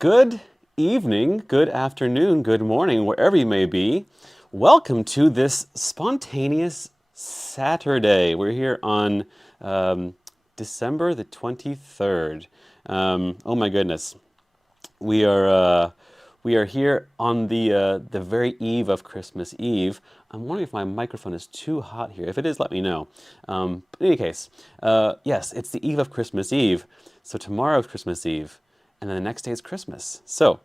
Good evening, good afternoon, good morning, wherever you may be. Welcome to this spontaneous Saturday. We're here on December the 23rd. Oh my goodness. We are uh, we are here on the very eve of Christmas Eve. I'm wondering if my microphone is too hot here. If it is, let me know. But in any case, yes, it's the eve of Christmas Eve. So tomorrow is Christmas Eve, and then the next day is Christmas. So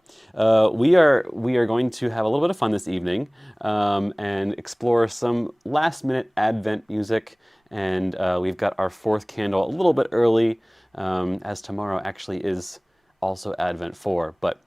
we are going to have a little bit of fun this evening and explore some last minute Advent music. And we've got our fourth candle a little bit early, as tomorrow actually is also Advent 4. But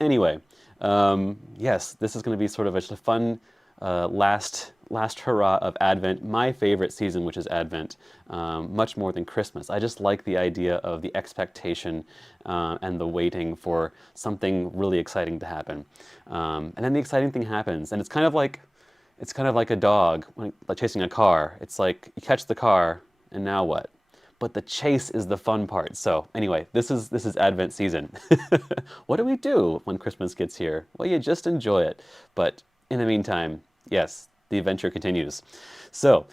anyway, yes, this is going to be sort of just a fun last hurrah of Advent. My favorite season, which is Advent, much more than Christmas. I just like the idea of the expectation and the waiting for something really exciting to happen, and then the exciting thing happens, and it's kind of like a dog like chasing a car. It's like you catch the car, and now what? But the chase is the fun part. So anyway, this is Advent season. What do we do when Christmas gets here? Well, you just enjoy it. But in the meantime, yes, the adventure continues. So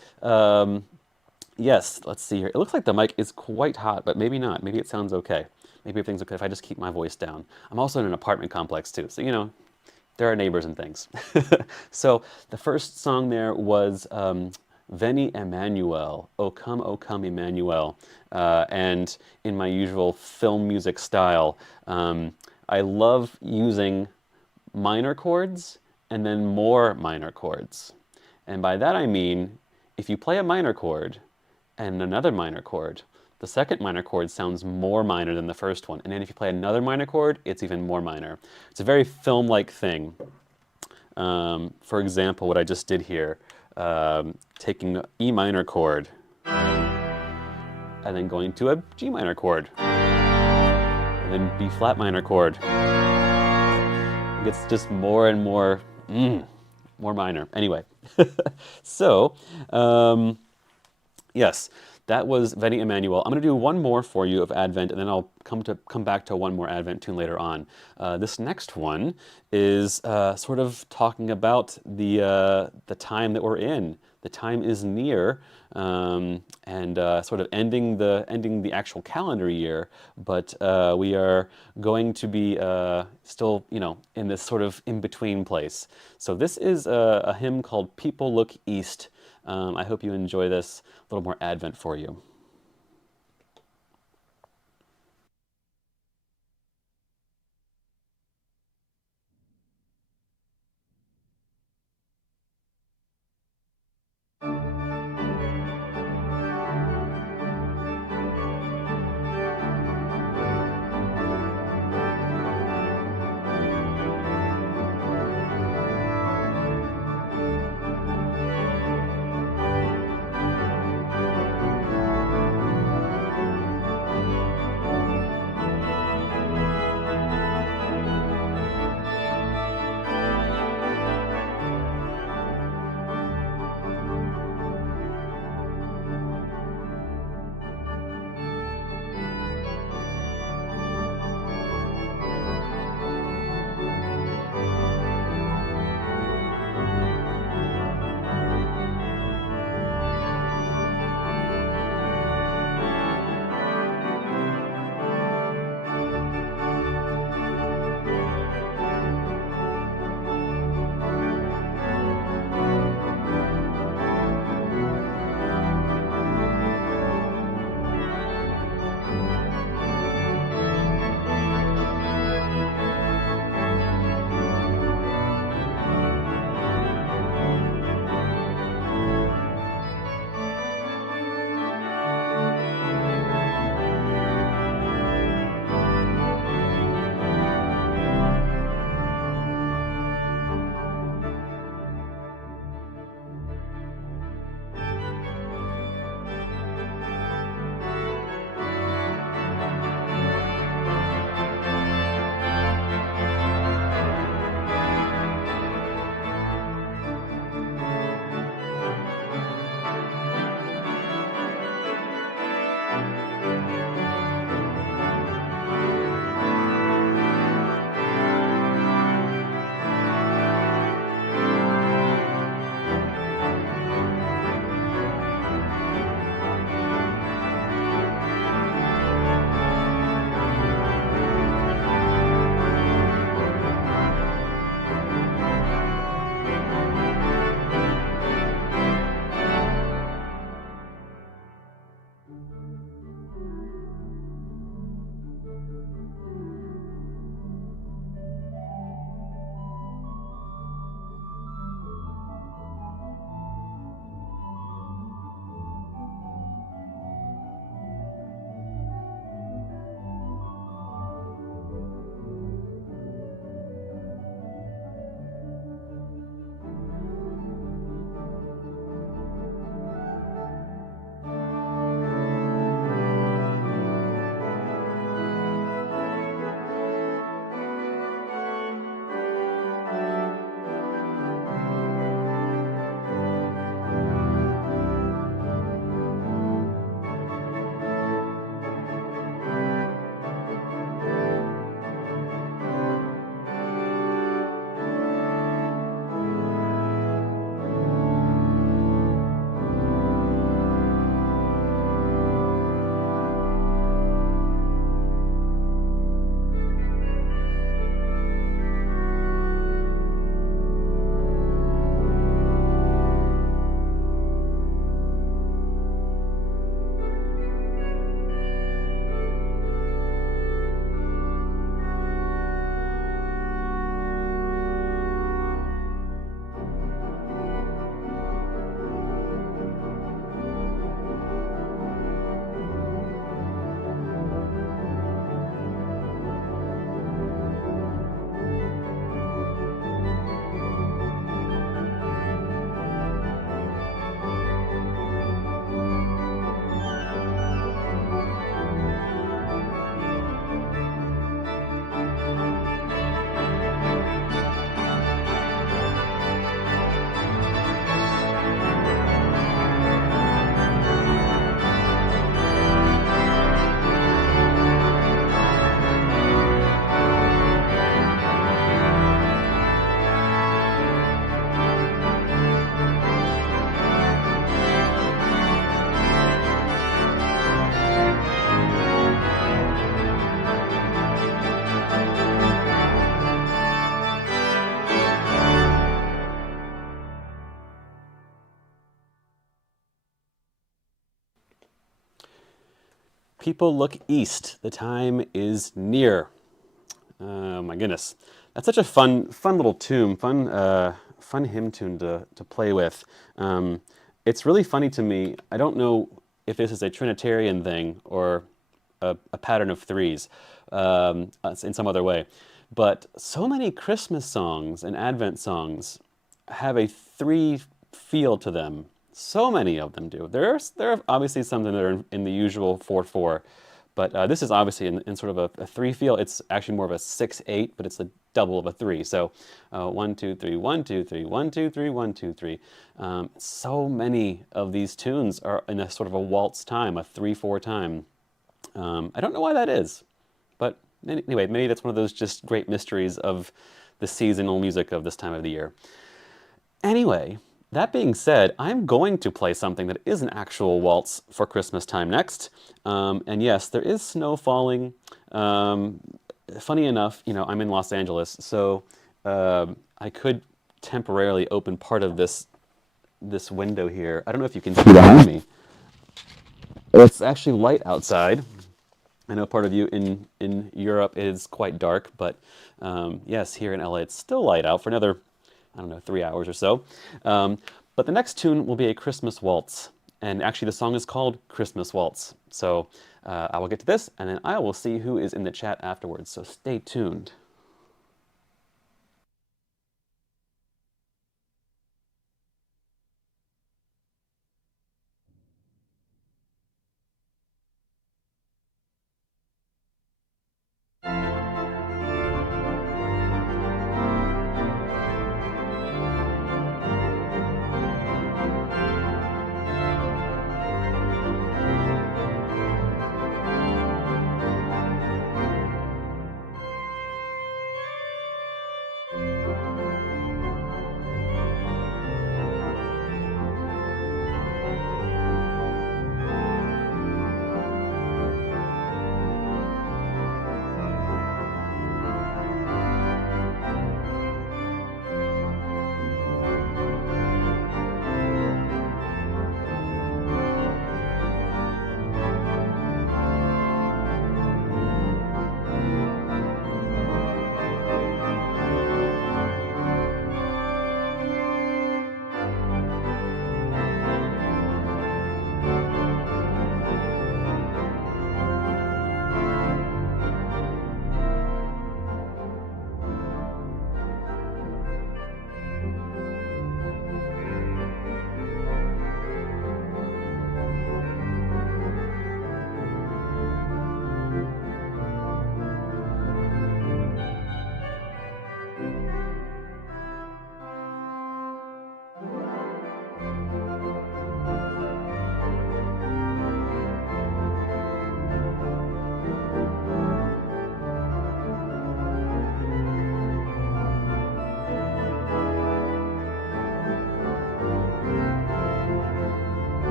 yes, let's see here. It looks like the mic is quite hot, but maybe not. Maybe it sounds okay. Maybe everything's okay if I just keep my voice down. I'm also in an apartment complex too, so there are neighbors and things. So the first song there was Veni Emmanuel, O come Emmanuel. And in my usual film music style, I love using minor chords and then more minor chords. And by that I mean, if you play a minor chord and another minor chord, the second minor chord sounds more minor than the first one. And then if you play another minor chord, it's even more minor. It's a very film-like thing. For example, what I just did here, taking E minor chord and then going to a G minor chord and then B flat minor chord. It gets just more and more, more minor. Anyway, so yes, that was Veni Emmanuel. I'm going to do one more for you of Advent, and then I'll come back to one more Advent tune later on. This next one is sort of talking about the time that we're in. The time is near, and sort of ending the actual calendar year. But we are going to be still, in this sort of in between place. So this is a hymn called "People Look East." I hope you enjoy this. A little more Advent for you. people look east. The time is near. Oh my goodness. That's such a fun little tune, fun hymn tune to play with. It's really funny to me. I don't know if this is a Trinitarian thing or a pattern of threes in some other way. But so many Christmas songs and Advent songs have a three feel to them. So many of them do. There are obviously some that are in the usual 4/4, but this is obviously in sort of a three feel. It's actually more of a 6/8, but it's a double of a three. So 1, 2, 3, 1, 2, 3, 1, 2, 3, 1, 2, 3. So many of these tunes are in a sort of a waltz time, a 3/4 time. I don't know why that is, but anyway, maybe that's one of those just great mysteries of the seasonal music of this time of the year. Anyway, that being said, I'm going to play something that is an actual waltz for Christmas time next. And yes, there is snow falling. Funny enough, I'm in Los Angeles, so I could temporarily open part of this window here. I don't know if you can see behind me. It's actually light outside. I know part of you in Europe is quite dark, but yes, here in LA it's still light out for another, I don't know, 3 hours or so. But the next tune will be a Christmas waltz. And actually the song is called Christmas Waltz. So I will get to this and then I will see who is in the chat afterwards. So stay tuned.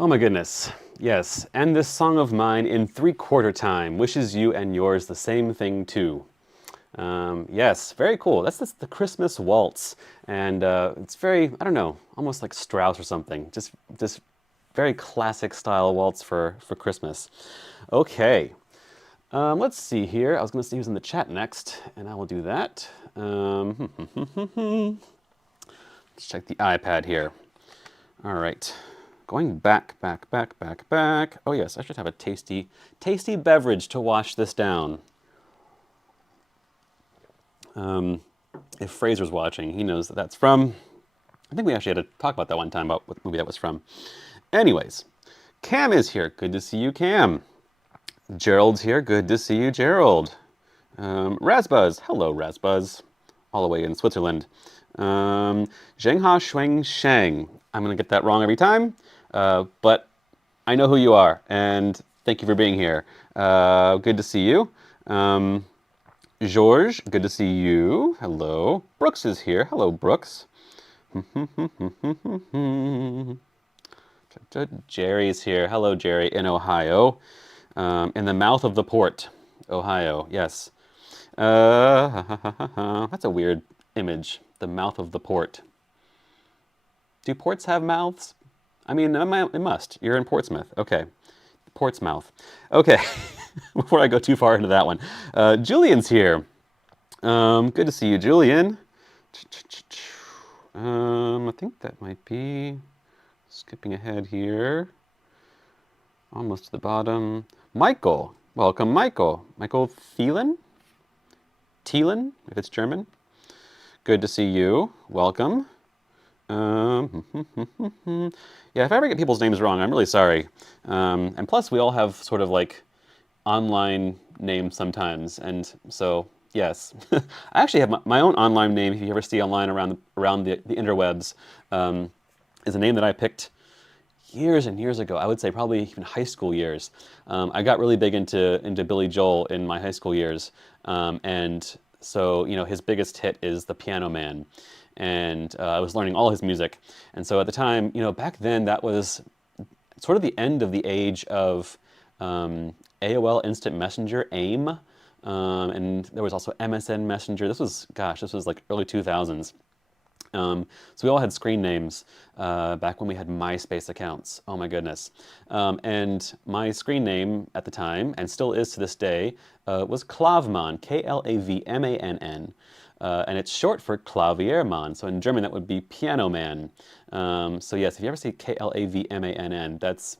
Oh my goodness. Yes, and this song of mine in 3/4 time wishes you and yours the same thing too. Yes, very cool. That's the Christmas waltz, and it's very, I don't know, almost like Strauss or something. Just very classic style waltz for Christmas. Okay, let's see here. I was going to see who's in the chat next, and I will do that. Let's check the iPad here. All right. Going back, back, back, back, back. Oh yes, I should have a tasty, tasty beverage to wash this down. If Fraser's watching, he knows that that's from. I think we actually had to talk about that one time about what movie that was from. Anyways, Cam is here. Good to see you, Cam. Gerald's here. Good to see you, Gerald. Razbuzz. Hello, Razbuzz. All the way in Switzerland. Zhenghua Shuang Shang. I'm going to get that wrong every time, but I know who you are, and thank you for being here. Good to see you. George, good to see you. Hello. Brooks is here. Hello, Brooks. Jerry's here. Hello, Jerry, in Ohio. In the mouth of the port, Ohio. Yes. That's a weird image. The mouth of the port. Do ports have mouths? I mean, it must. You're in Portsmouth. Okay. Portsmouth. Okay. Before I go too far into that one. Julian's here. Good to see you, Julian. I think that might be skipping ahead here. Almost to the bottom. Michael. Welcome, Michael. Michael Thielen? Thielen, if it's German. Good to see you. Welcome. Yeah, if I ever get people's names wrong, I'm really sorry. And plus, we all have sort of like online names sometimes, and so yes, I actually have my own online name. If you ever see online around the interwebs, is a name that I picked years and years ago. I would say probably even high school years. I got really big into Billy Joel in my high school years, and so his biggest hit is The Piano Man. And I was learning all his music. And so at the time, back then that was sort of the end of the age of AOL Instant Messenger, AIM, and there was also MSN Messenger. This was like early 2000s. So we all had screen names back when we had MySpace accounts. Oh my goodness. And my screen name at the time, and still is to this day, was Klavmann, Klavmann. And it's short for Klaviermann. So in German, that would be Piano Man. So yes, if you ever see Klavmann, that's,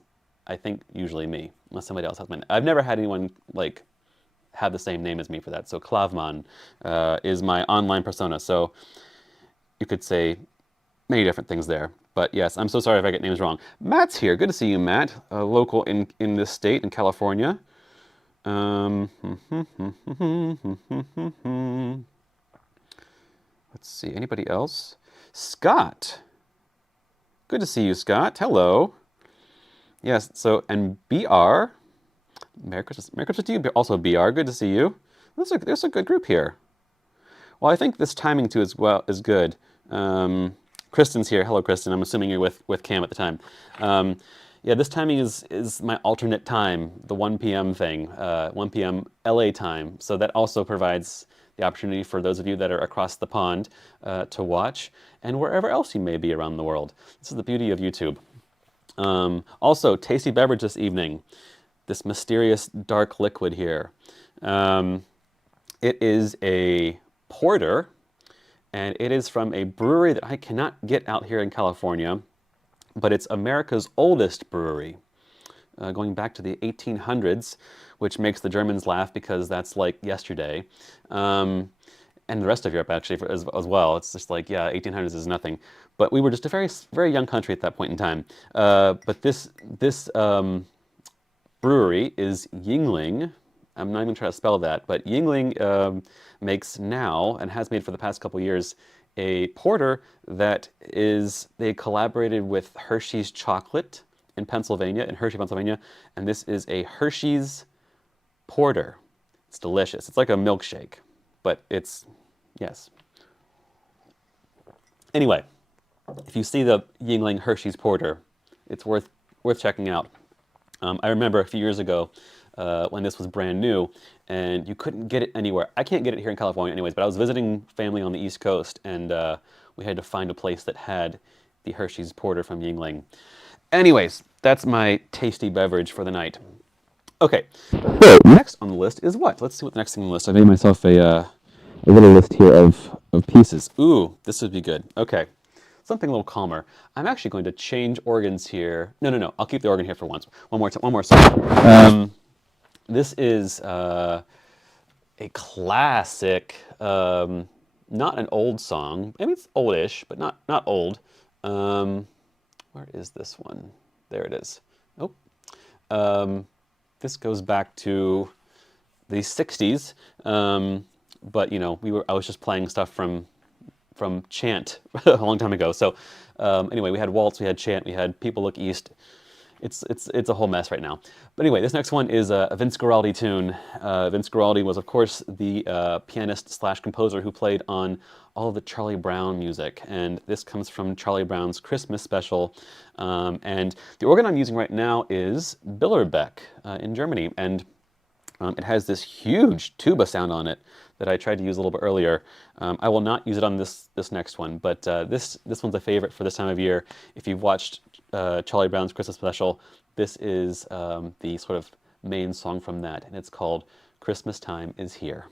I think, usually me, unless somebody else has my name. I've never had anyone like have the same name as me for that. So Klavmann is my online persona. So you could say many different things there. But yes, I'm so sorry if I get names wrong. Matt's here. Good to see you, Matt. A local in this state, in California. Let's see, anybody else? Scott. Good to see you, Scott. Hello. Yes, so, and BR. Merry Christmas to you. Also BR, good to see you. There's a good group here. Well, I think this timing too is good. Kristen's here. Hello, Kristen. I'm assuming you're with Cam at the time. Yeah, this timing is my alternate time, the 1 p.m. thing, 1 p.m. LA time. So that also provides the opportunity for those of you that are across the pond to watch, and wherever else you may be around the world. This is the beauty of YouTube. Also, tasty beverage this evening. This mysterious dark liquid here. It is a porter, and it is from a brewery that I cannot get out here in California, but it's America's oldest brewery, going back to the 1800s, which makes the Germans laugh because that's like yesterday. And the rest of Europe actually as well. It's just like, yeah, 1800s is nothing. But we were just a very, very young country at that point in time. But this brewery is Yingling. I'm not even trying to spell that, but Yingling makes now, and has made for the past couple years, a porter that they collaborated with Hershey's Chocolate in Hershey, Pennsylvania, and this is a Hershey's porter. It's delicious. It's like a milkshake, but yes. Anyway, if you see the Yingling Hershey's porter, it's worth worth checking out. I remember a few years ago when this was brand new, and you couldn't get it anywhere. I can't get it here in California, anyways. But I was visiting family on the East Coast, and we had to find a place that had the Hershey's Porter from Yingling. Anyways, that's my tasty beverage for the night. Okay, so next on the list is what? Let's see what the next thing on the list. I made myself a little list here of pieces. Ooh, this would be good. Okay, something a little calmer. I'm actually going to change organs here. No, no, no. I'll keep the organ here for once. One more song. This is a classic, not an old song. Maybe it's oldish, but not old. Where is this one? There it is. Oh, this goes back to the '60s, but you know, I was just playing stuff from Chant a long time ago. So anyway, we had Waltz, we had Chant, we had People Look East. It's a whole mess right now. But anyway, this next one is a Vince Guaraldi tune. Vince Guaraldi was, of course, the pianist slash composer who played on all of the Charlie Brown music. And this comes from Charlie Brown's Christmas special. And the organ I'm using right now is Billerbeck in Germany. And it has this huge tuba sound on it that I tried to use a little bit earlier. I will not use it on this next one, but this one's a favorite for this time of year. If you've watched Charlie Brown's Christmas special, this is the sort of main song from that, and it's called Christmas Time Is Here.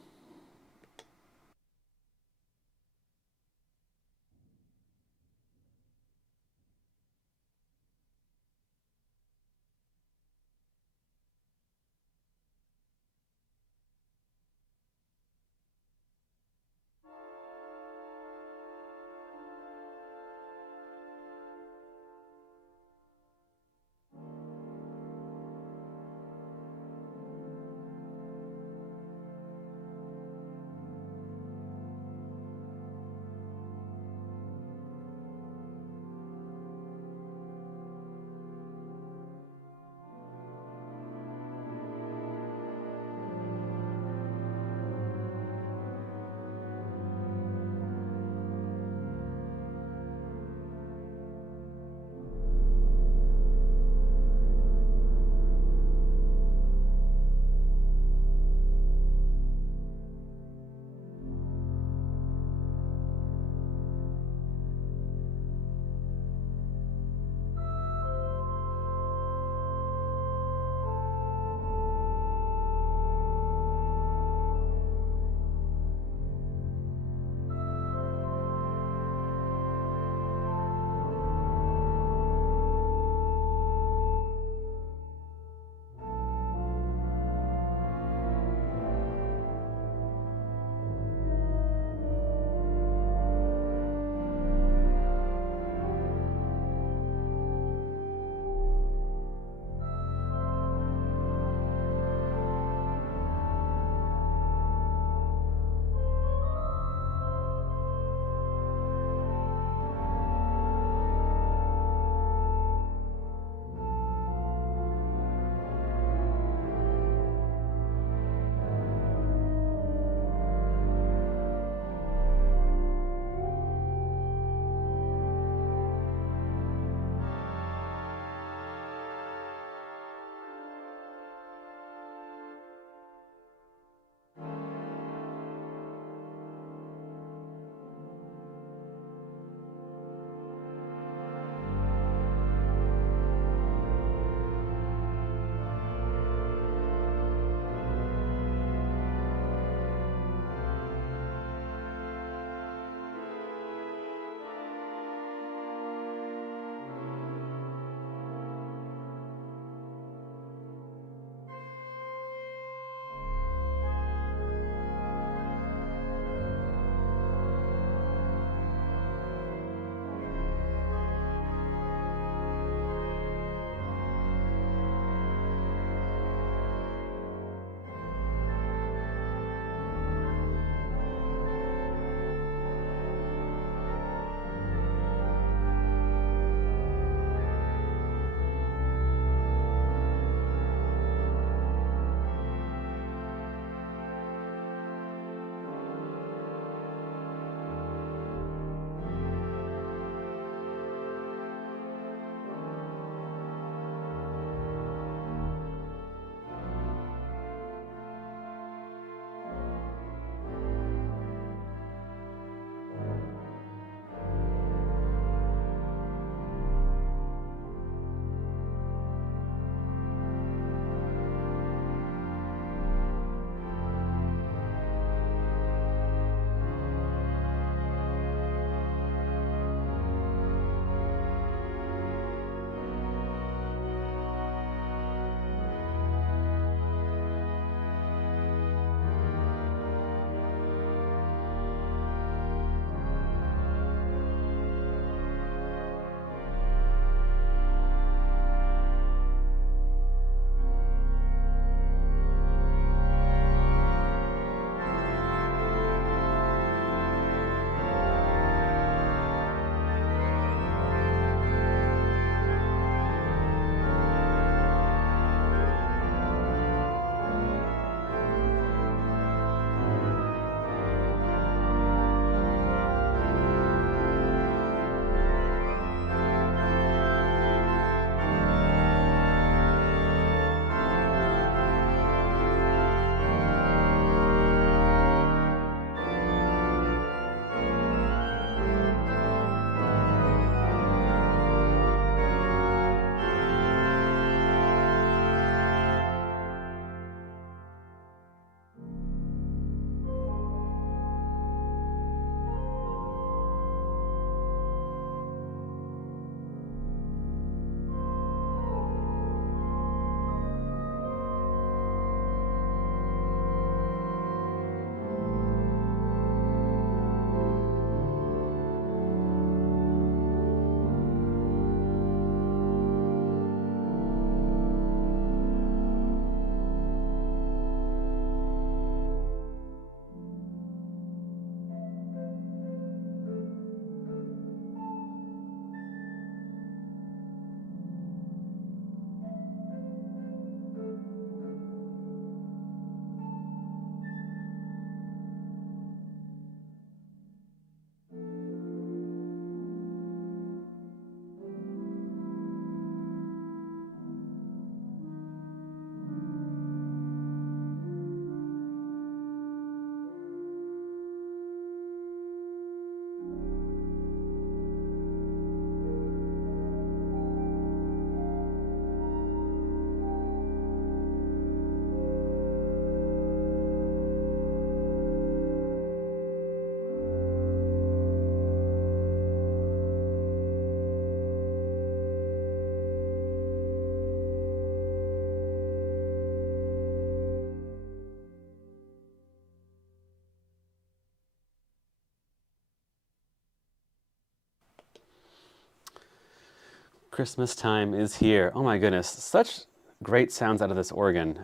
Christmas time is here. Oh my goodness, such great sounds out of this organ.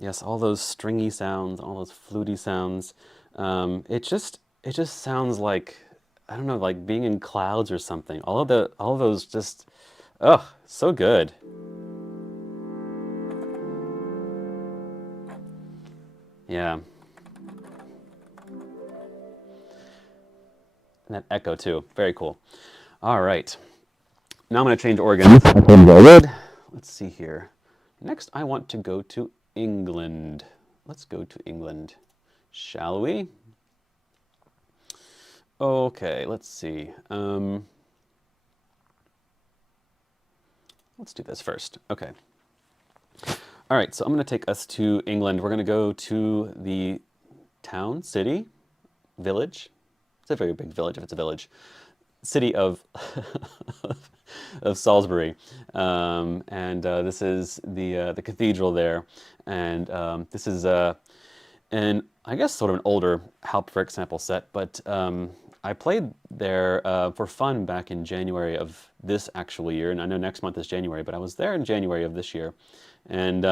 Yes, all those stringy sounds, all those fluty sounds. It just sounds like, I don't know, like being in clouds or something. All of those just, oh, so good. Yeah, and that echo too. Very cool. All right. Now I'm going to change organs. I told you I would. Let's see here. Next, I want to go to England. Let's go to England, shall we? Okay, let's see. Let's do this first. Okay. All right, so I'm going to take us to England. We're going to go to the town, city, village. It's a very big village if it's a village. City of of Salisbury, and this is the cathedral there, and this is an I guess sort of an older Hauptwerk sample set, but I played there for fun back in January of this actual year, and I know next month is January, but I was there in January of this year, and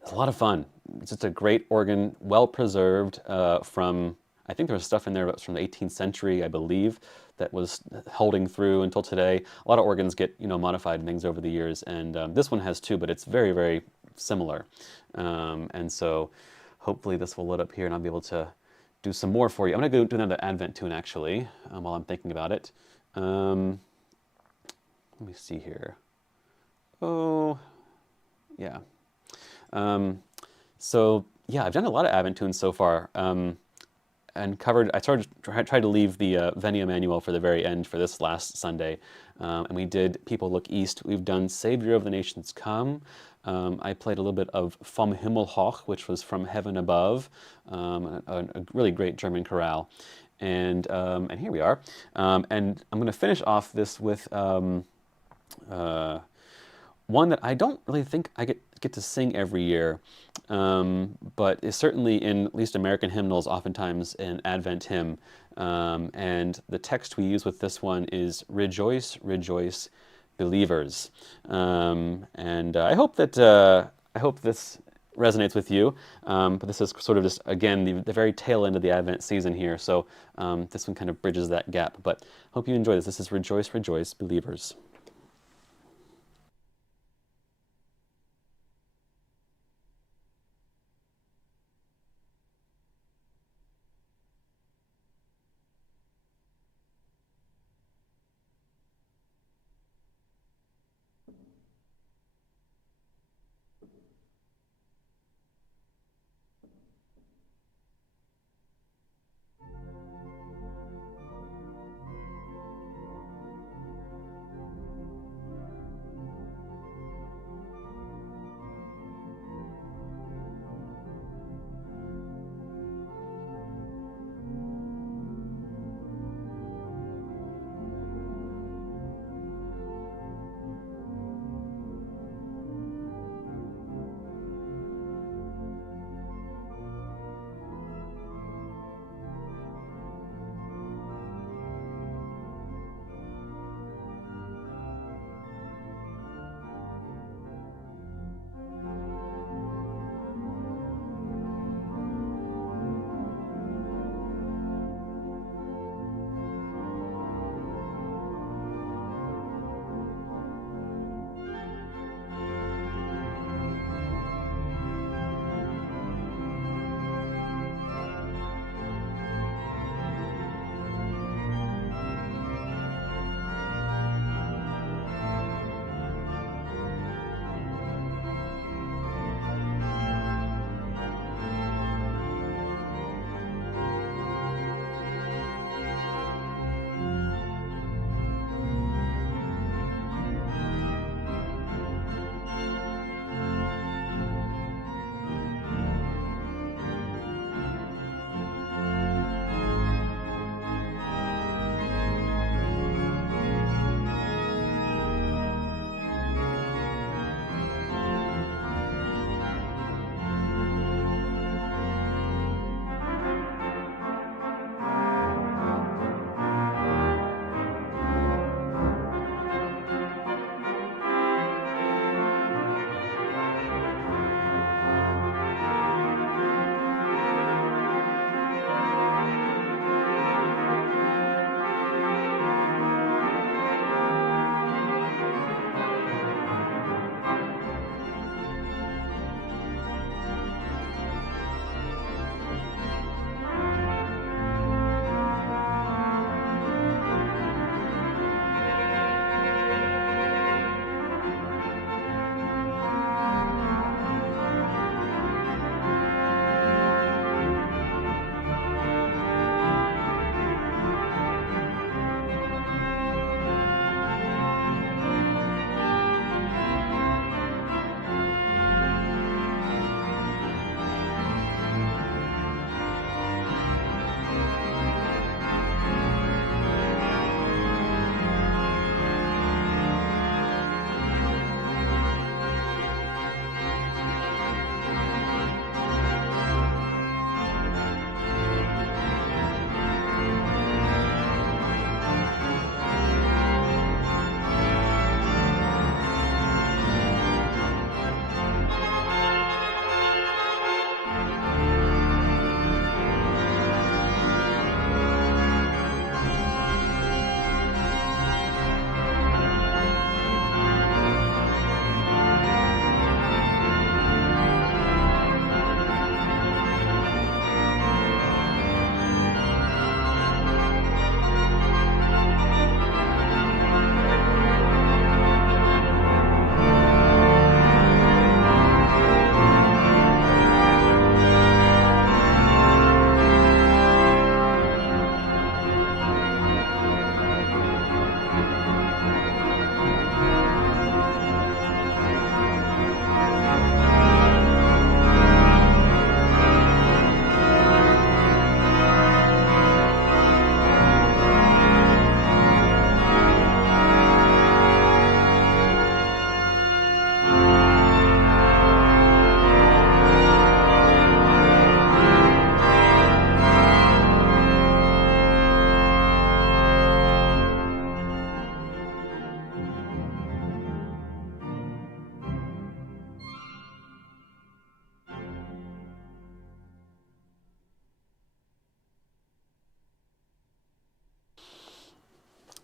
it's a lot of fun. It's just a great organ, well preserved from, I think there was stuff in there that was from the 18th century, I believe, that was holding through until today. A lot of organs get, modified and things over the years, and this one has too, but it's very, very similar. And so hopefully this will load up here and I'll be able to do some more for you. I'm going to go do another Advent tune actually, while I'm thinking about it. Let me see here. Oh, yeah. So yeah, I've done a lot of Advent tunes so far, and covered. Tried to leave the Venmo manual for the very end for this last Sunday, and we did "People Look East." We've done "Savior of the Nations Come." I played a little bit of "Vom Himmel hoch," which was from heaven above, a really great German chorale, and here we are. And I'm going to finish off this with one that I don't really think I get to sing every year, but is certainly in at least American hymnals oftentimes an Advent hymn. And the text we use with this one is "Rejoice, rejoice, believers." And I hope this resonates with you. But this is sort of just, again, the very tail end of the Advent season here. So this one kind of bridges that gap. But hope you enjoy this. This is "Rejoice, rejoice, believers."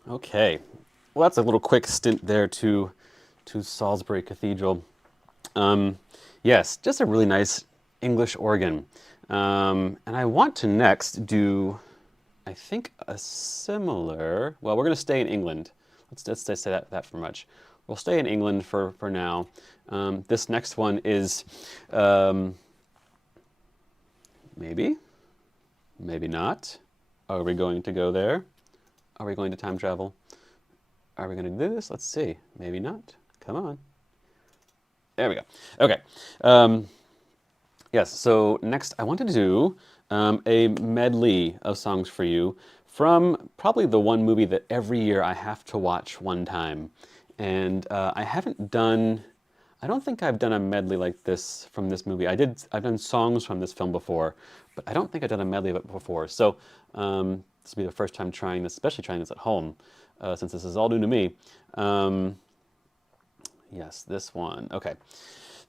Okay. Well, that's a little quick stint there to Salisbury Cathedral. Um, yes, just a really nice English organ. And I want to next do, I think, a similar. Well, we're going to stay in England. Let's say that for much. We'll stay in England for now. This next one is um, maybe, maybe not. Are we going to go there? Are we going to time travel? Are we going to do this? Let's see. Maybe not. Come on. There we go. Okay. Um, yes, so next I want to do a medley of songs for you from probably the one movie that every year I have to watch one time. And I haven't done, I don't think I've done a medley like this from this movie. I've done songs from this film before, but I don't think I've done a medley of it before. So this will be the first time trying this, especially trying this at home, since this is all new to me. Yes, this one. Okay.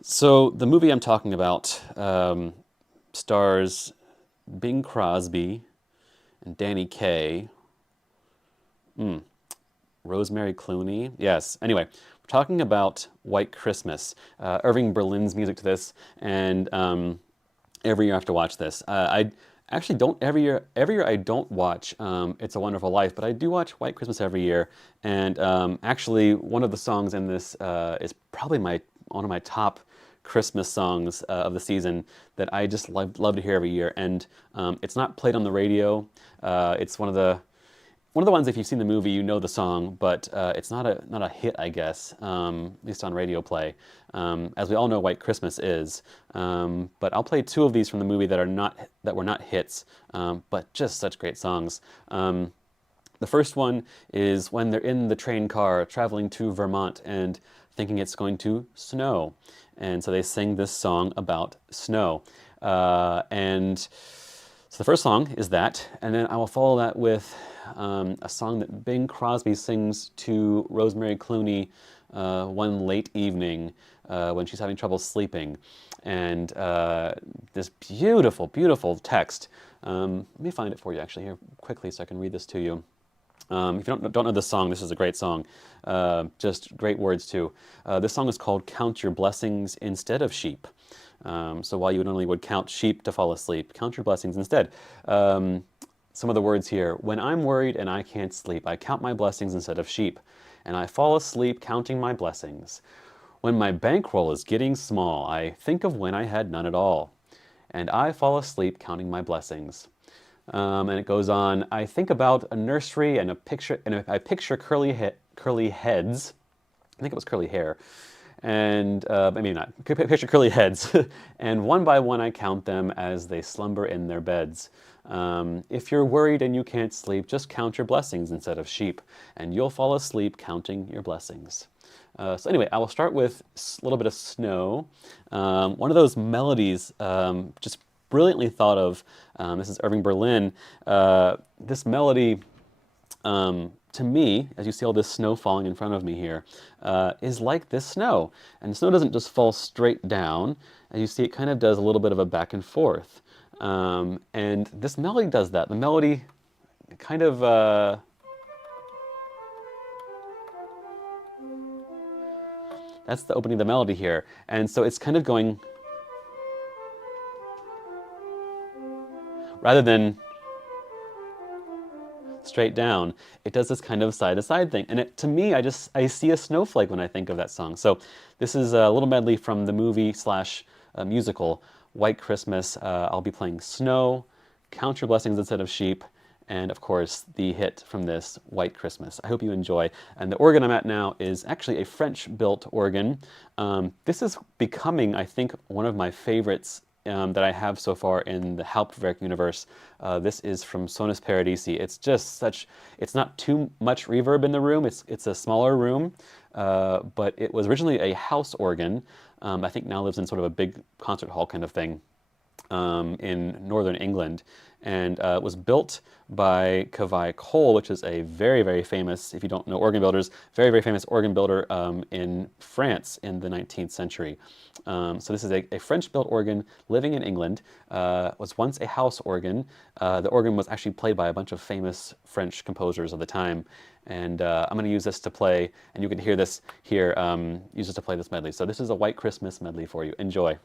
So the movie I'm talking about stars Bing Crosby and Danny Kaye, Rosemary Clooney. Yes. Anyway, we're talking about White Christmas. Irving Berlin's music to this, and every year I have to watch this. I actually don't every year. Every year I don't watch "It's a Wonderful Life," but I do watch White Christmas every year. And actually, one of the songs in this is probably one of my top Christmas songs of the season that I just love to hear every year. And it's not played on the radio. It's one of the ones, if you've seen the movie, you know the song, but it's not a hit, I guess, at least on radio play. As we all know, White Christmas is. But I'll play two of these from the movie that were not hits, but just such great songs. The first one is when they're in the train car traveling to Vermont and thinking it's going to snow. And so they sing this song about snow. And so the first song is that, and then I will follow that with a song that Bing Crosby sings to Rosemary Clooney one late evening when she's having trouble sleeping. And this beautiful, beautiful text. Let me find it for you actually here quickly so I can read this to you. If you don't know this song, this is a great song. Just great words too. This song is called "Count Your Blessings Instead of Sheep." So while you normally would count sheep to fall asleep, count your blessings instead. Some of the words here: when I'm worried and I can't sleep, I count my blessings instead of sheep, and I fall asleep counting my blessings. When my bankroll is getting small, I think of when I had none at all, and I fall asleep counting my blessings. And it goes on. I think about a nursery and I picture curly heads. I think it was curly hair, and maybe not. Picture curly heads, and one by one I count them as they slumber in their beds. If you're worried and you can't sleep, just count your blessings instead of sheep, and you'll fall asleep counting your blessings. So anyway, I will start with a little bit of snow. One of those melodies, just brilliantly thought of. This is Irving Berlin. This melody, to me, as you see all this snow falling in front of me here, is like this snow. And the snow doesn't just fall straight down. As you see, it kind of does a little bit of a back and forth. And this melody does that. The melody kind of... that's the opening of the melody here. And so it's kind of going... rather than straight down, it does this kind of side-to-side thing. And to me, I see a snowflake when I think of that song. So this is a little medley from the movie slash musical White Christmas. I'll be playing Snow, Count Your Blessings Instead of Sheep, and of course the hit from this, White Christmas. I hope you enjoy. And the organ I'm at now is actually a French-built organ. This is becoming, I think, one of my favorites that I have so far in the Hauptwerk universe. This is from Sonus Paradisi. It's just it's not too much reverb in the room. It's a smaller room, but it was originally a house organ. I think now lives in sort of a big concert hall kind of thing. in northern England, and it was built by Kavai Cole, which is a very, very famous, if you don't know organ builders, very, very famous organ builder in France in the 19th century. So this is a French-built organ living in England. Was once a house organ. The organ was actually played by a bunch of famous French composers of the time. And I'm going to use this to play, and you can hear this here, use this to play this medley. So this is a White Christmas medley for you. Enjoy.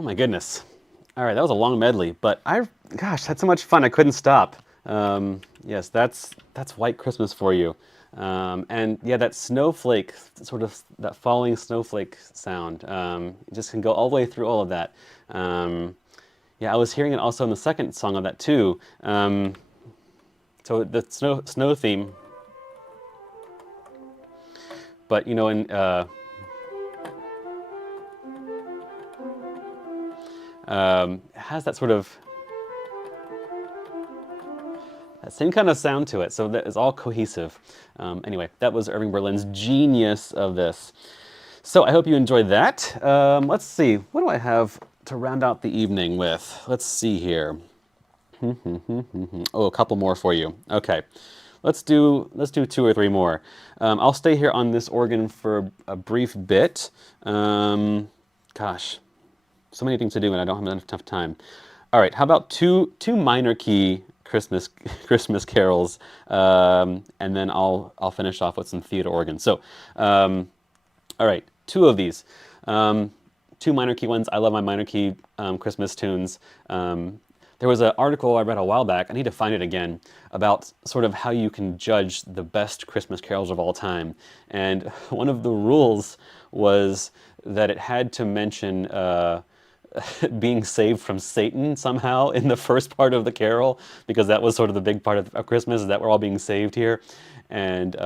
Oh my goodness. All right, that was a long medley, but gosh, had so much fun. I couldn't stop. Yes, that's White Christmas for you. And yeah, that snowflake, sort of that falling snowflake sound, you just can go all the way through all of that. Yeah, I was hearing it also in the second song of that too. So the snow theme, but you know, in has that sort of that same kind of sound to it. So that is all cohesive. Anyway, that was Irving Berlin's genius of this. So I hope you enjoyed that. Let's see, what do I have to round out the evening with? Let's see here. Oh, a couple more for you. Okay, let's do two or three more. I'll stay here on this organ for a brief bit. Gosh, so many things to do and I don't have enough time. All right, how about two minor key Christmas Christmas carols, and then I'll finish off with some theater organs. So, all right, two of these, two minor key ones. I love my minor key Christmas tunes. There was an article I read a while back, I need to find it again, about sort of how you can judge the best Christmas carols of all time. And one of the rules was that it had to mention being saved from Satan somehow in the first part of the carol, because that was sort of the big part of Christmas, is that we're all being saved here. And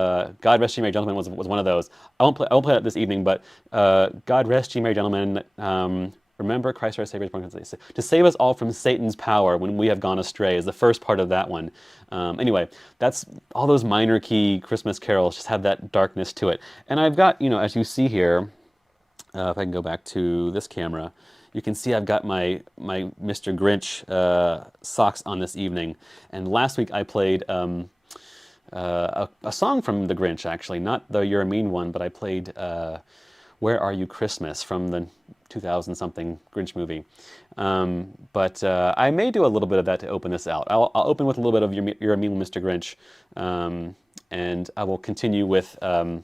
God Rest Ye Merry Gentlemen was one of those. I won't play that this evening, but God Rest Ye Merry Gentlemen, remember Christ our Savior to save us all from Satan's power when we have gone astray is the first part of that one. Anyway, that's all those minor key Christmas carols just have that darkness to it. And I've got, you know, as you see here, if I can go back to this camera, you can see I've got my Mr. Grinch socks on this evening. And last week I played a song from the Grinch, actually, not the You're a Mean one, but I played Where Are You Christmas from the 2000-something Grinch movie. But I may do a little bit of that to open this out. I'll open with a little bit of You're a Mean Mr. Grinch, and I will continue with a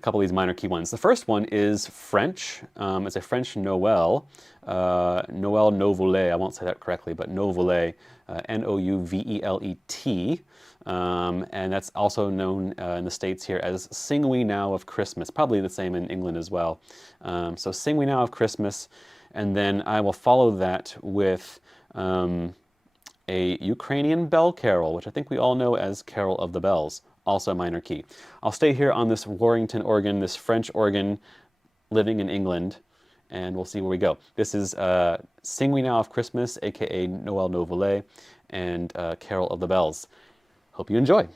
couple of these minor key ones. The first one is French. It's a French Noel. Noel Nouvelet, I won't say that correctly, but Nouvelet, Nouvelet. And that's also known in the States here as Sing We Now of Christmas, probably the same in England as well. So Sing We Now of Christmas, and then I will follow that with a Ukrainian bell carol, which I think we all know as Carol of the Bells, also minor key. I'll stay here on this Warrington organ, this French organ living in England, and we'll see where we go. This is Sing We Now of Christmas, aka Noel Nouvelet, and Carol of the Bells. Hope you enjoy.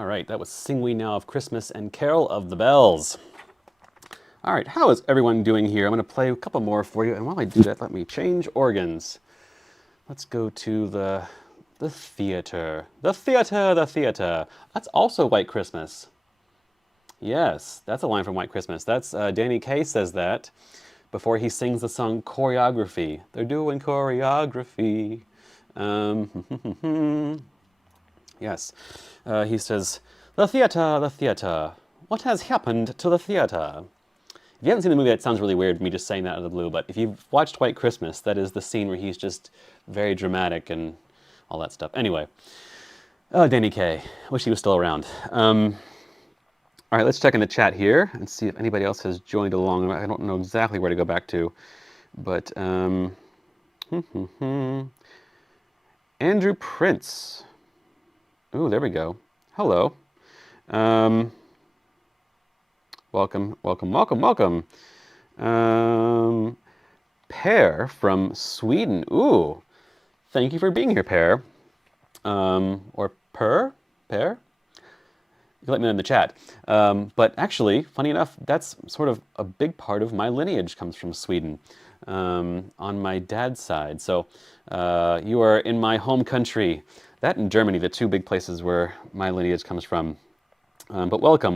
All right, that was Sing We Now of Christmas and Carol of the Bells. All right, how is everyone doing here? I'm going to play a couple more for you, and while I do that, let me change organs. Let's go to the theater. The theater, the theater. That's also White Christmas. Yes, that's a line from White Christmas. That's Danny Kaye says that before he sings the song Choreography. They're doing choreography. Yes. He says, the theater. What has happened to the theater? If you haven't seen the movie, that sounds really weird, me just saying that out of the blue, but if you've watched White Christmas, that is the scene where he's just very dramatic and all that stuff. Anyway, oh, Danny Kaye. Wish he was still around. All right, let's check in the chat here and see if anybody else has joined along. I don't know exactly where to go back to, but Andrew Prince. Ooh, there we go. Hello. Welcome. Pear from Sweden. Ooh, thank you for being here, Pear. Or Pear? You can let me know in the chat. But actually, funny enough, that's sort of a big part of my lineage comes from Sweden on my dad's side. So you are in my home country. That and Germany, the two big places where my lineage comes from. But welcome.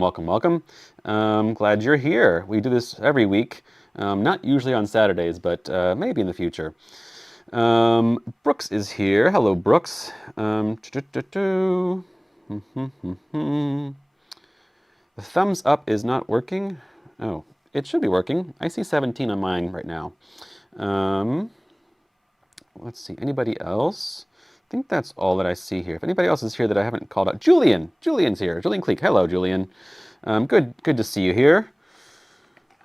Glad you're here. We do this every week, not usually on Saturdays, but maybe in the future. Brooks is here. Hello, Brooks. The thumbs up is not working. Oh, it should be working. I see 17 on mine right now. Let's see, anybody else? I think that's all that I see here. If anybody else is here that I haven't called out, Julian's here. Julian Cleek. Hello, Julian. Good to see you here.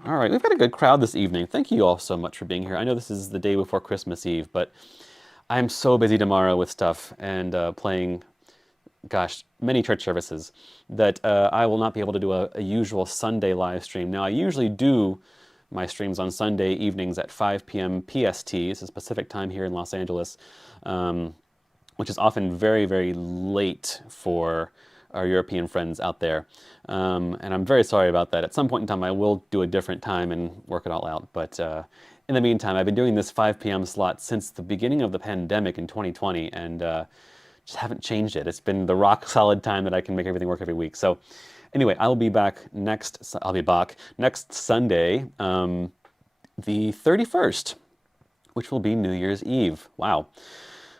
All right, we've got a good crowd this evening. Thank you all so much for being here. I know this is the day before Christmas Eve, but I'm so busy tomorrow with stuff and playing, gosh, many church services that I will not be able to do a usual Sunday live stream. Now, I usually do my streams on Sunday evenings at 5 p.m. PST. This is Pacific time here in Los Angeles. Which is often very, very late for our European friends out there. And I'm very sorry about that. At some point in time, I will do a different time and work it all out. But in the meantime, I've been doing this 5 p.m. slot since the beginning of the pandemic in 2020, and just haven't changed it. It's been the rock solid time that I can make everything work every week. So anyway, I'll be back next Sunday, the 31st, which will be New Year's Eve. Wow.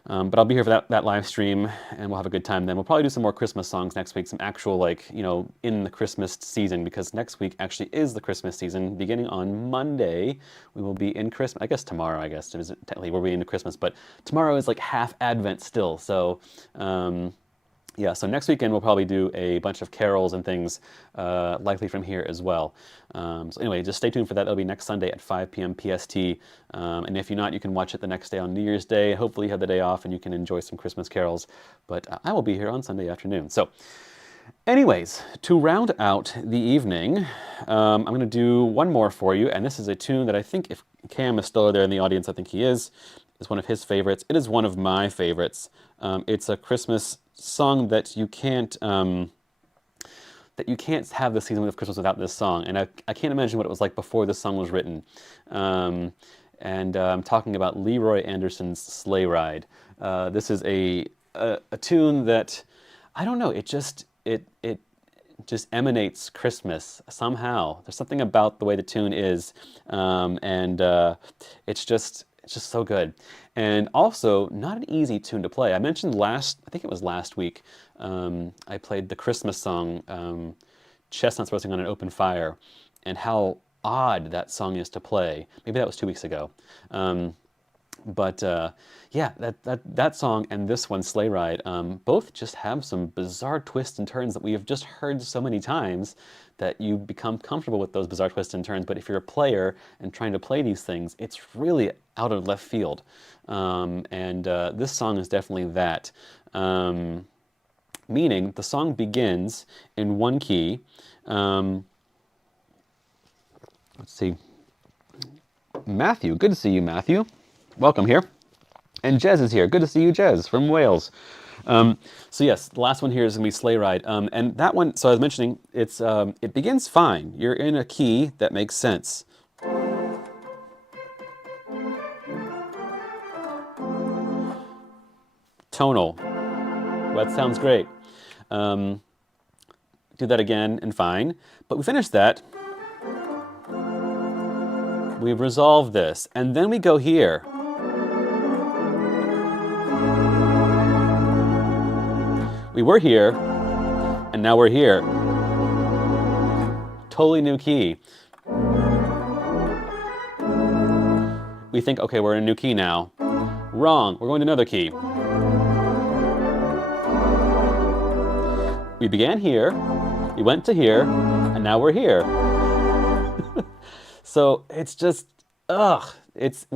But I'll be here for that live stream, and we'll have a good time then. We'll probably do some more Christmas songs next week, some actual, in the Christmas season, because next week actually is the Christmas season. Beginning on Monday, we will be in Christmas. I guess tomorrow, technically we'll be into Christmas, but tomorrow is like half Advent still. So, yeah, so next weekend we'll probably do a bunch of carols and things, likely from here as well. So anyway, just stay tuned for that. That'll be next Sunday at 5 p.m. PST. And if you're not, you can watch it the next day on New Year's Day. Hopefully you have the day off and you can enjoy some Christmas carols. But I will be here on Sunday afternoon. So anyways, to round out the evening, I'm going to do one more for you. And this is a tune that I think, if Cam is still there in the audience, I think he is. It's one of his favorites. It is one of my favorites. It's a Christmas song that you can't have the season of Christmas without this song, and I can't imagine what it was like before this song was written. I'm talking about Leroy Anderson's Sleigh Ride. This is a tune that, I don't know, it just emanates Christmas somehow. There's something about the way the tune is, and it's just so good. And also, not an easy tune to play. I mentioned I think it was last week, I played the Christmas song, Chestnuts Roasting on an Open Fire, and how odd that song is to play. Maybe that was 2 weeks ago. Yeah, that song and this one, Sleigh Ride, both just have some bizarre twists and turns that we have just heard so many times that you become comfortable with those bizarre twists and turns. But if you're a player and trying to play these things, it's really out of left field. This song is definitely that. Meaning the song begins in one key. Let's see. Matthew, good to see you, Matthew. Welcome here. And Jez is here. Good to see you, Jez, from Wales. So yes, the last one here is going to be Sleigh Ride. And that one, so I was mentioning, it begins fine. You're in a key that makes sense. Tonal. That sounds great. Um, do that again and fine. But we finished that. We've resolved this. And then we go here. We were here, and now we're here. Totally new key. We think, okay, we're in a new key now. Wrong, we're going to another key. We began here, we went to here, and now we're here. So it's just, it's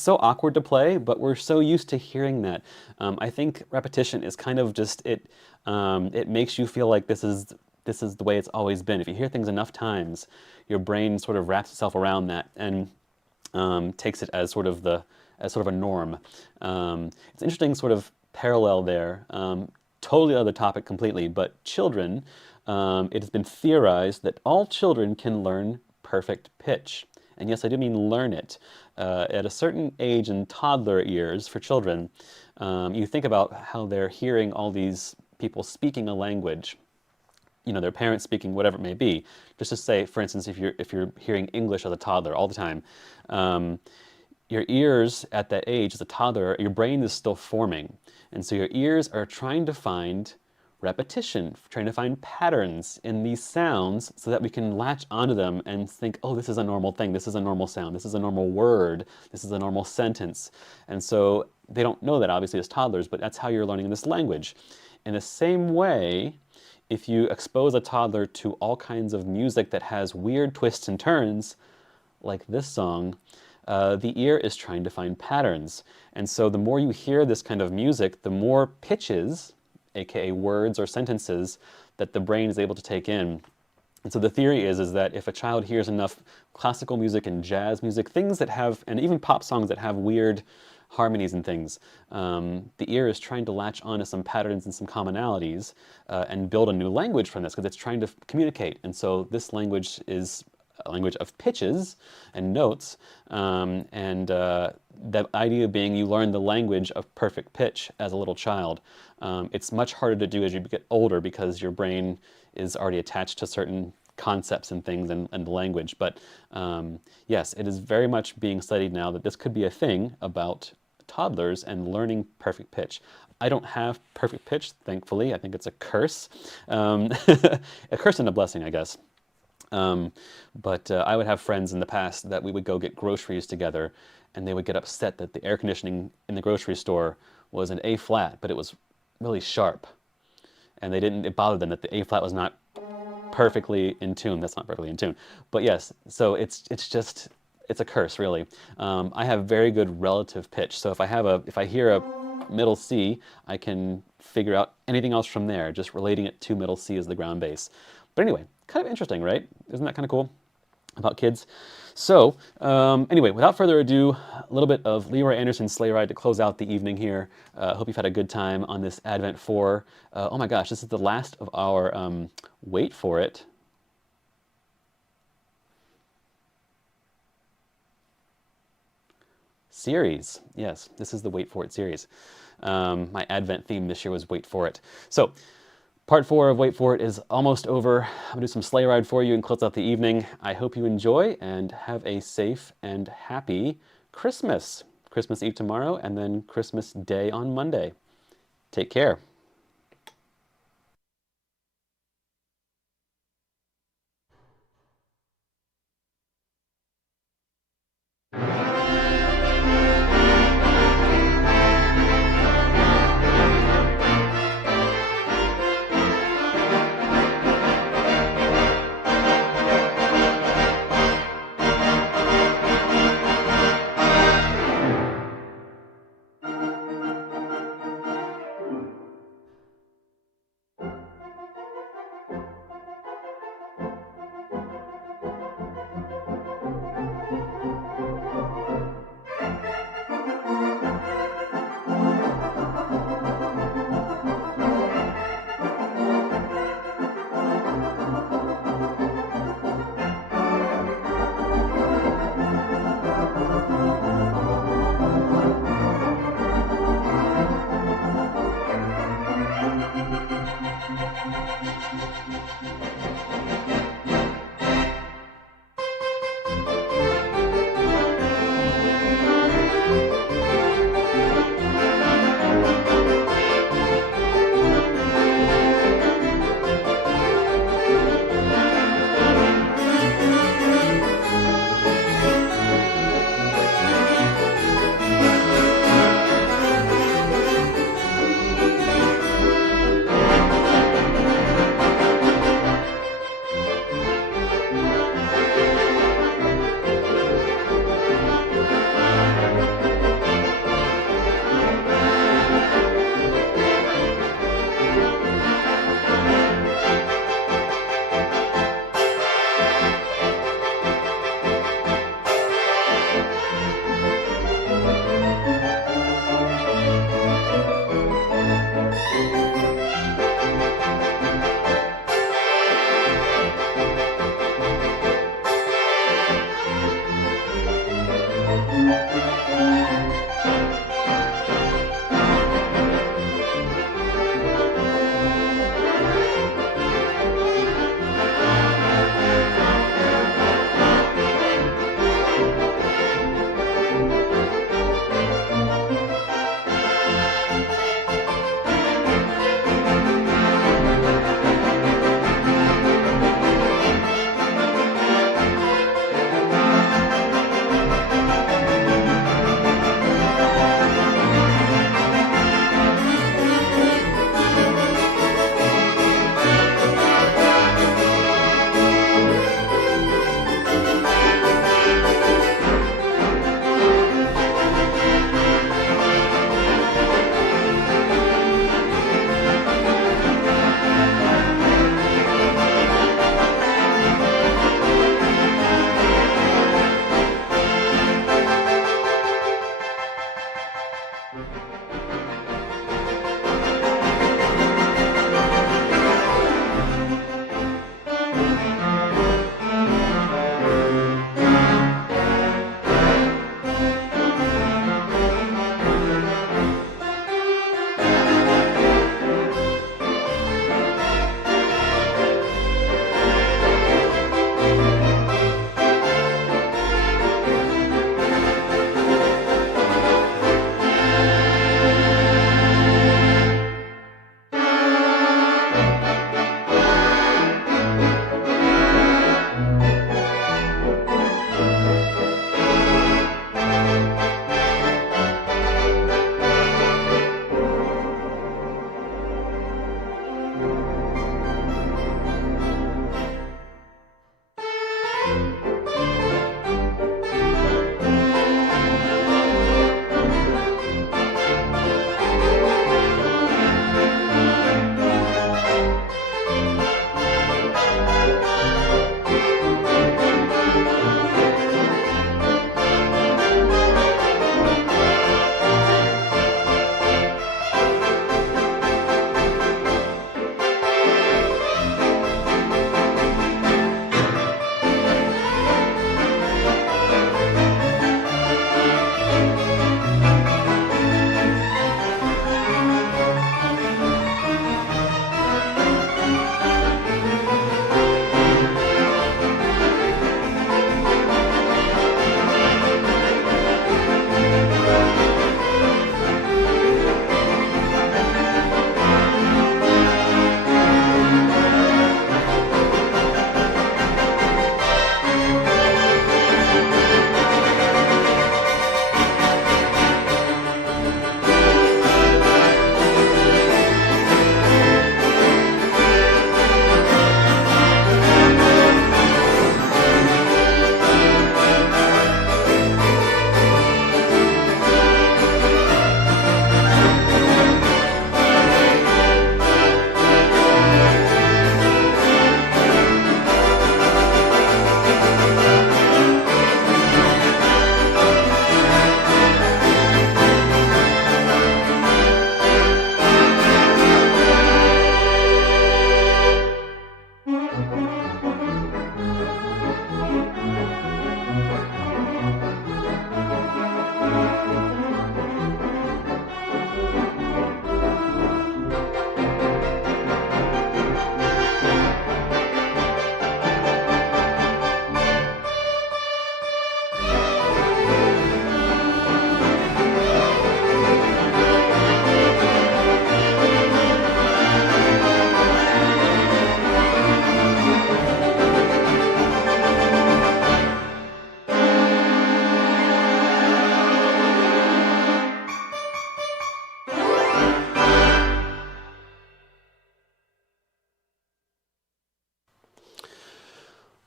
so awkward to play, but we're so used to hearing that. I think repetition is kind of just it makes you feel like this is the way it's always been. If you hear things enough times, your brain sort of wraps itself around that and takes it as sort of a norm. It's an interesting sort of parallel there. Totally other topic completely, but children. It has been theorized that all children can learn perfect pitch. And yes, I do mean learn it. At a certain age in toddler years for children, you think about how they're hearing all these people speaking a language, their parents speaking whatever it may be. Just to say, for instance, if you're hearing English as a toddler all the time, your ears at that age as a toddler, your brain is still forming. And so your ears are trying to find repetition, trying to find patterns in these sounds so that we can latch onto them and think, oh, this is a normal thing, this is a normal sound, this is a normal word, this is a normal sentence. And so they don't know that obviously as toddlers, but that's how you're learning this language. In the same way, if you expose a toddler to all kinds of music that has weird twists and turns, like this song, the ear is trying to find patterns. And so the more you hear this kind of music, the more pitches, aka words or sentences, that the brain is able to take in. And so the theory is that if a child hears enough classical music and jazz music, things that have, and even pop songs that have weird harmonies and things, the ear is trying to latch onto some patterns and some commonalities and build a new language from this because it's trying to communicate. And so this language is a language of pitches and notes, the idea being you learn the language of perfect pitch as a little child. It's much harder to do as you get older because your brain is already attached to certain concepts and things and the language. But yes, it is very much being studied now that this could be a thing about toddlers and learning perfect pitch. I don't have perfect pitch, thankfully. I think it's a curse. A curse and a blessing, I guess. But I would have friends in the past that we would go get groceries together, and they would get upset that the air conditioning in the grocery store was an A flat, but it was really sharp. And it bothered them that the A flat was not perfectly in tune. That's not perfectly in tune. But yes, so it's a curse, really. I have very good relative pitch. So if I hear a middle C, I can figure out anything else from there, just relating it to middle C as the ground bass. But anyway, kind of interesting, right? Isn't that kind of cool about kids? So anyway, without further ado, a little bit of Leroy Anderson's Sleigh Ride to close out the evening here. Hope you've had a good time on this Advent 4. Oh my gosh, this is the last of our, wait for it, series. Yes, this is the Wait For It series. My Advent theme this year was Wait For It. So, part 4 of Wait For It is almost over. I'm gonna do some sleigh ride for you and close out the evening. I hope you enjoy and have a safe and happy Christmas. Christmas Eve tomorrow and then Christmas Day on Monday. Take care.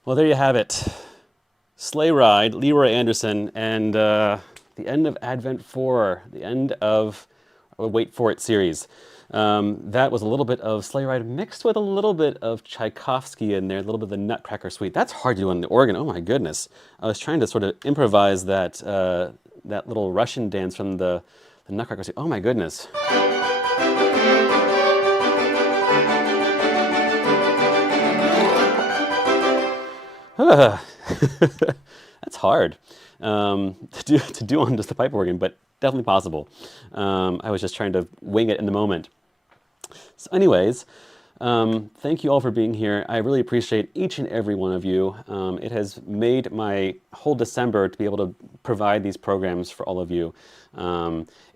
Well, there you have it. Sleigh Ride, Leroy Anderson, and the end of Advent 4, the end of Wait For It series. That was a little bit of Sleigh Ride mixed with a little bit of Tchaikovsky in there, a little bit of the Nutcracker Suite. That's hard to do on the organ. Oh my goodness! I was trying to sort of improvise that little Russian dance from the Nutcracker Suite. Oh my goodness! That's hard to do on just the pipe organ, but definitely possible. I was just trying to wing it in the moment. So anyways, thank you all for being here. I really appreciate each and every one of you. It has made my whole December to be able to provide these programs for all of you.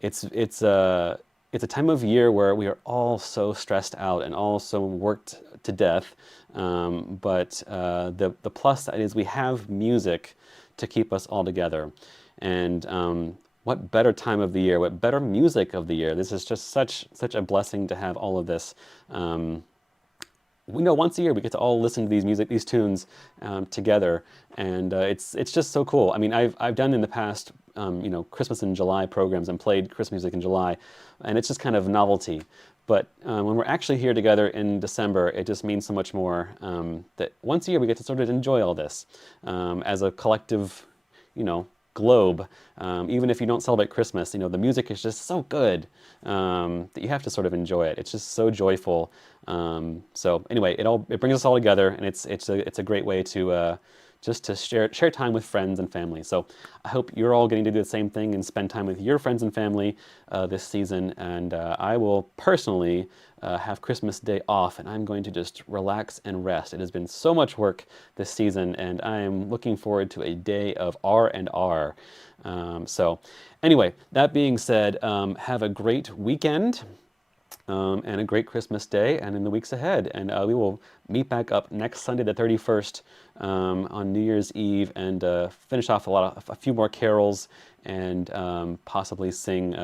It's a time of year where we are all so stressed out and all so worked to death. But the plus side is we have music to keep us all together. And what better time of the year, what better music of the year. This is just such a blessing to have all of this. We know once a year we get to all listen to these tunes together, and it's just so cool. I mean, I've done in the past, Christmas in July programs and played Christmas music in July, and it's just kind of novelty. But when we're actually here together in December, it just means so much more that once a year we get to sort of enjoy all this as a collective, globe. Even if you don't celebrate Christmas, the music is just so good that you have to sort of enjoy it. It's just so joyful. So anyway, it brings us all together, and it's a great way to just to share time with friends and family. So I hope you're all getting to do the same thing and spend time with your friends and family this season. And I will personally have Christmas Day off, and I'm going to just relax and rest. It has been so much work this season, and I am looking forward to a day of R&R. So anyway, that being said, have a great weekend. And a great Christmas Day, and in the weeks ahead. And we will meet back up next Sunday, the 31st, on New Year's Eve, and finish off a few more carols, and possibly sing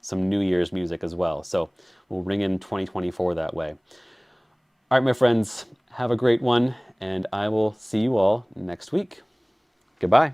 some New Year's music as well. So we'll ring in 2024 that way. All right, my friends, have a great one, and I will see you all next week. Goodbye.